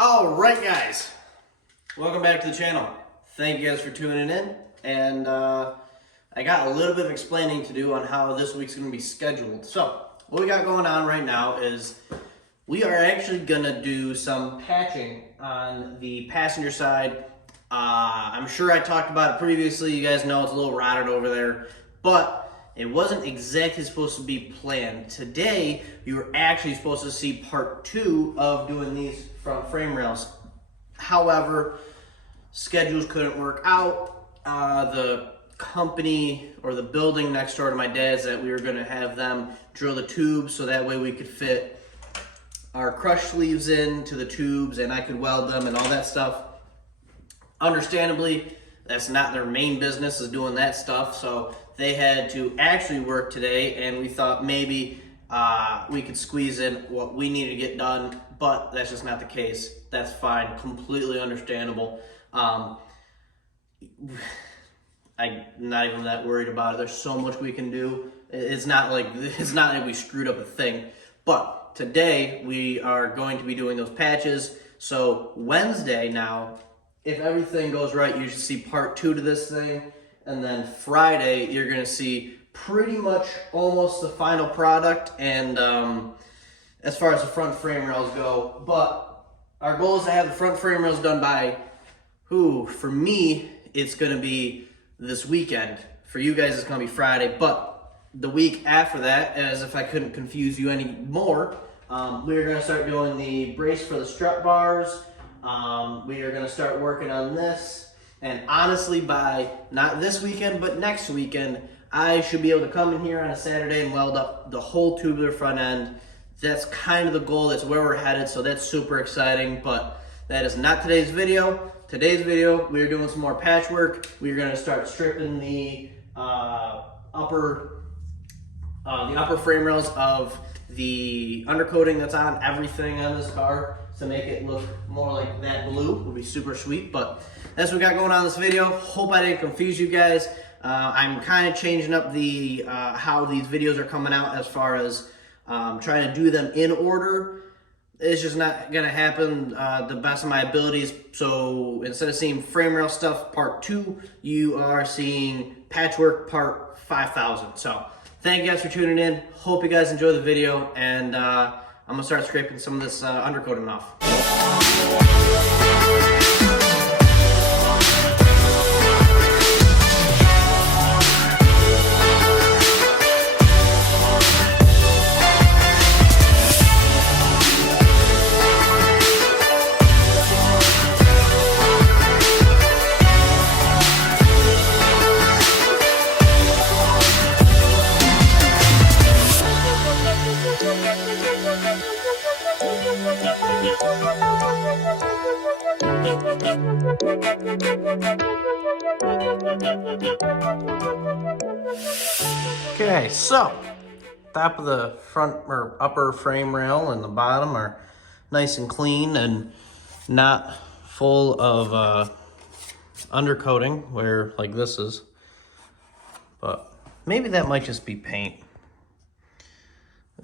All right, guys, welcome back to the channel. Thank you guys for tuning in, and I got a little bit of explaining to do on how this week's going to be scheduled. So what we got going on right now is we are actually going to do some patching on the passenger side. I'm sure I talked about it previously. You guys know it's a little rotted over there, but it wasn't exactly supposed to be planned. Today, you were actually supposed to see part 2 of doing these front frame rails. However, schedules couldn't work out. The company or the building next door to my dad's, that we were gonna have them drill the tubes so that way we could fit our crush sleeves into the tubes and I could weld them and all that stuff. Understandably, that's not their main business, is doing that stuff, so they had to actually work today, and we thought maybe we could squeeze in what we needed to get done, but that's just not the case. That's fine, completely understandable. I'm not even that worried about it. There's so much we can do. It's not like we screwed up a thing. But today we are going to be doing those patches. So Wednesday now, if everything goes right, you should see part 2 to this thing. And then Friday, you're gonna see pretty much almost the final product, and as far as the front frame rails go. But our goal is to have the front frame rails done by, for me, it's gonna be this weekend. For you guys, it's gonna be Friday, but the week after that, as if I couldn't confuse you any more, we're gonna start doing the brace for the strut bars. We are gonna start working on this. And honestly, by not this weekend, but next weekend, I should be able to come in here on a Saturday and weld up the whole tubular front end. That's kind of the goal. That's where we're headed. So that's super exciting, but that is not today's video. Today's video, we're doing some more patchwork. We're gonna start stripping the upper frame rails of the undercoating that's on everything on this car to make it look more like that blue. Would be super sweet, but that's what we got going on in this video. Hope I didn't confuse you guys. I'm kind of changing up the how these videos are coming out as far as trying to do them in order. It's just not gonna happen the best of my abilities. So instead of seeing frame rail stuff part 2, you are seeing patchwork part 5,000. So thank you guys for tuning in. Hope you guys enjoy the video, and I'm gonna start scraping some of this undercoating off. Okay, so top of the front or upper frame rail and the bottom are nice and clean and not full of undercoating where like this is, but maybe that might just be paint.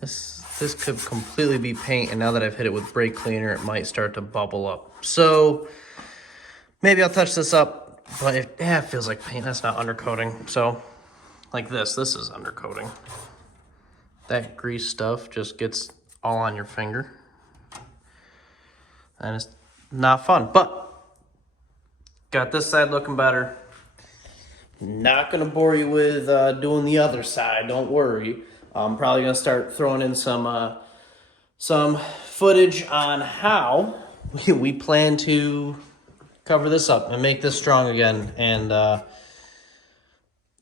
This could completely be paint, and now that I've hit it with brake cleaner, it might start to bubble up. So maybe I'll touch this up, but it feels like paint. That's not undercoating. So like this is undercoating. That grease stuff just gets all on your finger, and it's not fun. But got this side looking better. Not gonna bore you with doing the other side, don't worry. I'm probably gonna start throwing in some footage on how we plan to cover this up and make this strong again,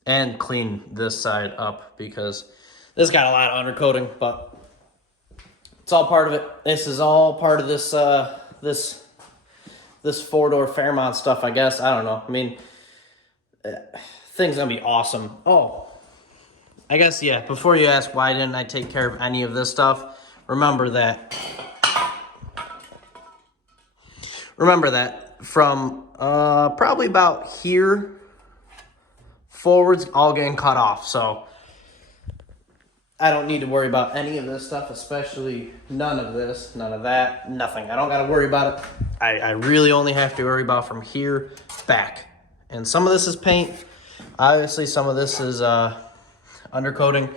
and clean this side up, because this got a lot of undercoating, but it's all part of it. This is all part of this this four-door Fairmont stuff, I guess. I don't know. I mean, thing's gonna be awesome. Oh, I guess, yeah, before you ask why didn't I take care of any of this stuff, remember that from probably about here forwards, all getting cut off. So I don't need to worry about any of this stuff, especially none of this, none of that, nothing. I don't got to worry about it. I really only have to worry about from here back. And some of this is paint. Obviously, some of this is undercoating.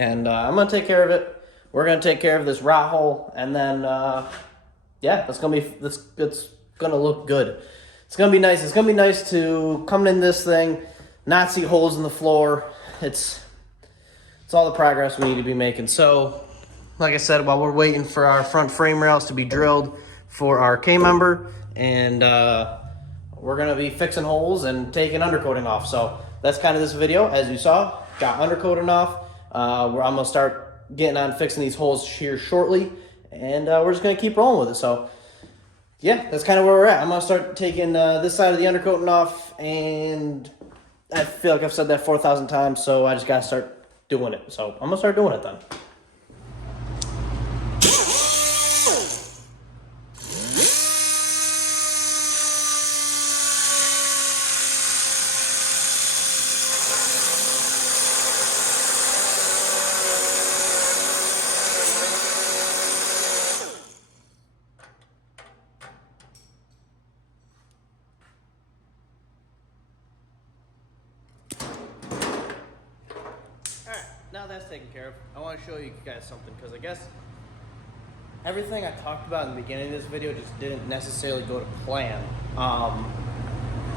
And I'm going to take care of it. We're going to take care of this rot hole. And then, yeah, it's going to look good. It's going to be nice. It's going to be nice to come in this thing, not see holes in the floor. It's all the progress we need to be making. So, like I said, while we're waiting for our front frame rails to be drilled for our K-member, and we're going to be fixing holes and taking undercoating off. So that's kind of this video. As you saw, got undercoating off. I'm going to start getting on fixing these holes here shortly, and we're just going to keep rolling with it. So, yeah, that's kind of where we're at. I'm going to start taking this side of the undercoating off, and I feel like I've said that 4,000 times, so I just got to start doing it. So I'm going to start doing it then. Now that's taken care of, I want to show you guys something, because I guess everything I talked about in the beginning of this video just didn't necessarily go to plan.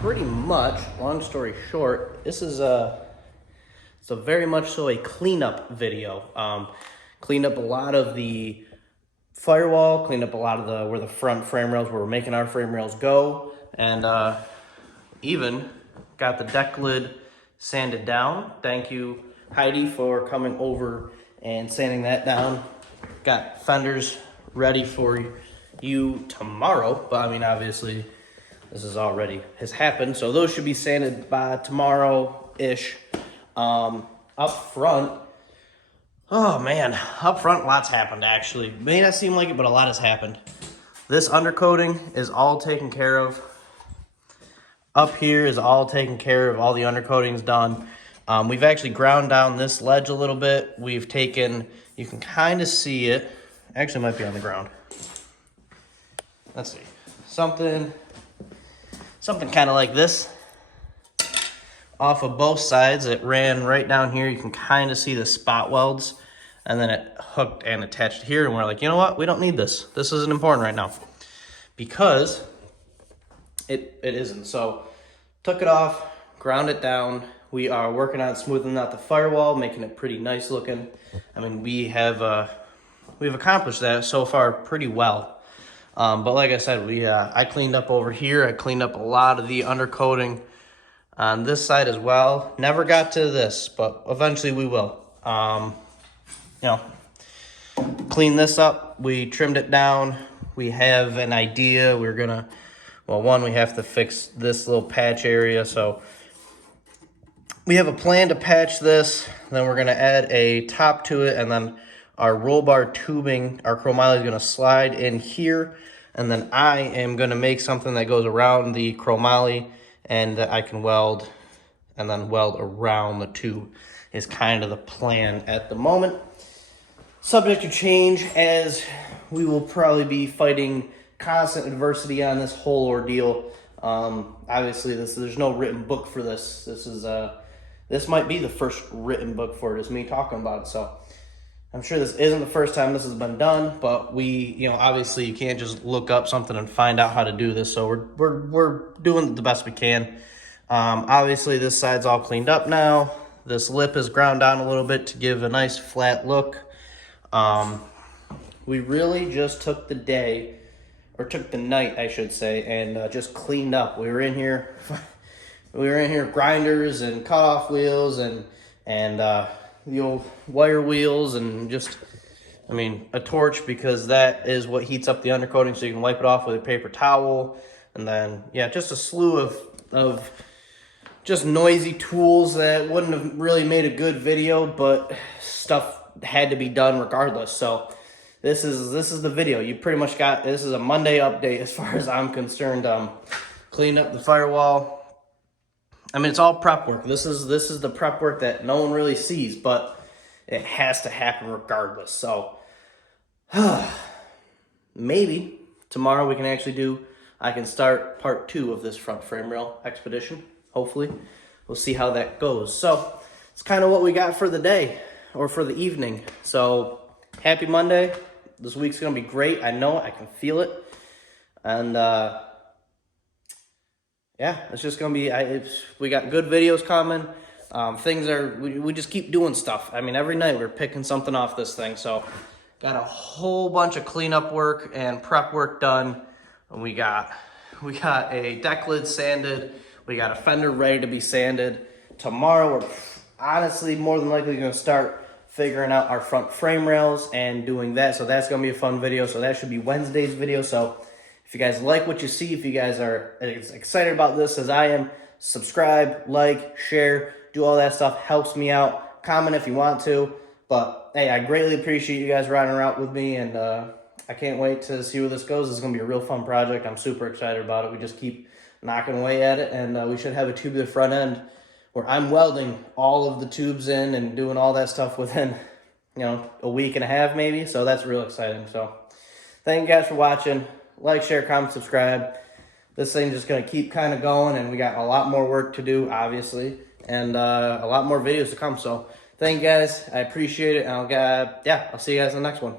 Pretty much, long story short, this is it's a very much so a cleanup video. Cleaned up a lot of the firewall, cleaned up a lot of where the front frame rails, where we're making our frame rails go, and even got the deck lid sanded down. Thank you, Heidi, for coming over and sanding that down. Got fenders ready for you tomorrow, but I mean, obviously this is already has happened, so those should be sanded by tomorrow-ish. Up front, oh man, up front lots happened actually. May not seem like it, but a lot has happened. This undercoating is all taken care of. Up here is all taken care of, all the undercoating's done. We've actually ground down this ledge a little bit. We've taken, you can kind of see it. Actually, it might be on the ground. Let's see. Something kind of like this. Off of both sides, it ran right down here. You can kind of see the spot welds. And then it hooked and attached here. And we're like, you know what? We don't need this. This isn't important right now. Because it isn't. So, took it off, ground it down. We are working on smoothing out the firewall, making it pretty nice looking. I mean, we've accomplished that so far pretty well. But like I said, I cleaned up over here. I cleaned up a lot of the undercoating on this side as well. Never got to this, but eventually we will. Clean this up. We trimmed it down. We have an idea. We're gonna, well, one, we have to fix this little patch area, so we have a plan to patch this. Then we're gonna add a top to it, and then our roll bar tubing, our chromoly is gonna slide in here, and then I am gonna make something that goes around the chromoly and that I can weld, and then weld around the tube is kind of the plan at the moment. Subject to change, as we will probably be fighting constant adversity on this whole ordeal. Obviously, there's no written book for this. This might be the first written book for it, is me talking about it. So I'm sure this isn't the first time this has been done, but obviously you can't just look up something and find out how to do this. So we're doing the best we can. Obviously this side's all cleaned up now. This lip is ground down a little bit to give a nice flat look. We really just took the day, or took the night, I should say, and just cleaned up. We were in here grinders and cutoff wheels and the old wire wheels, and just, I mean, a torch, because that is what heats up the undercoating, so you can wipe it off with a paper towel. And then, yeah, just a slew of just noisy tools that wouldn't have really made a good video, but stuff had to be done regardless. So this is the video. You pretty much got, this is a Monday update as far as I'm concerned. Cleaned up the firewall. I mean, it's all prep work. This is the prep work that no one really sees, but It has to happen regardless. So maybe tomorrow we can actually I can start part 2 of this front frame rail expedition. Hopefully. We'll see how that goes. So it's kind of what we got for the day, or for the evening. So happy Monday. This week's going to be great. I know it. I can feel it. And yeah, it's just going to be, we got good videos coming. We just keep doing stuff. I mean, every night we're picking something off this thing. So got a whole bunch of cleanup work and prep work done. And we got a deck lid sanded. We got a fender ready to be sanded. Tomorrow we're honestly more than likely going to start figuring out our front frame rails and doing that. So that's going to be a fun video. So that should be Wednesday's video. So if you guys like what you see, if you guys are as excited about this as I am, subscribe, like, share, do all that stuff. Helps me out. Comment if you want to. But hey, I greatly appreciate you guys riding around with me, and I can't wait to see where this goes. This is going to be a real fun project. I'm super excited about it. We just keep knocking away at it, and we should have a tubular front end where I'm welding all of the tubes in and doing all that stuff within, a week and a half maybe. So that's real exciting. So thank you guys for watching. Like, share, comment, subscribe. This thing's just going to keep kind of going, and we got a lot more work to do, obviously, and a lot more videos to come. So thank you guys. I appreciate it, and I'll see you guys in the next one.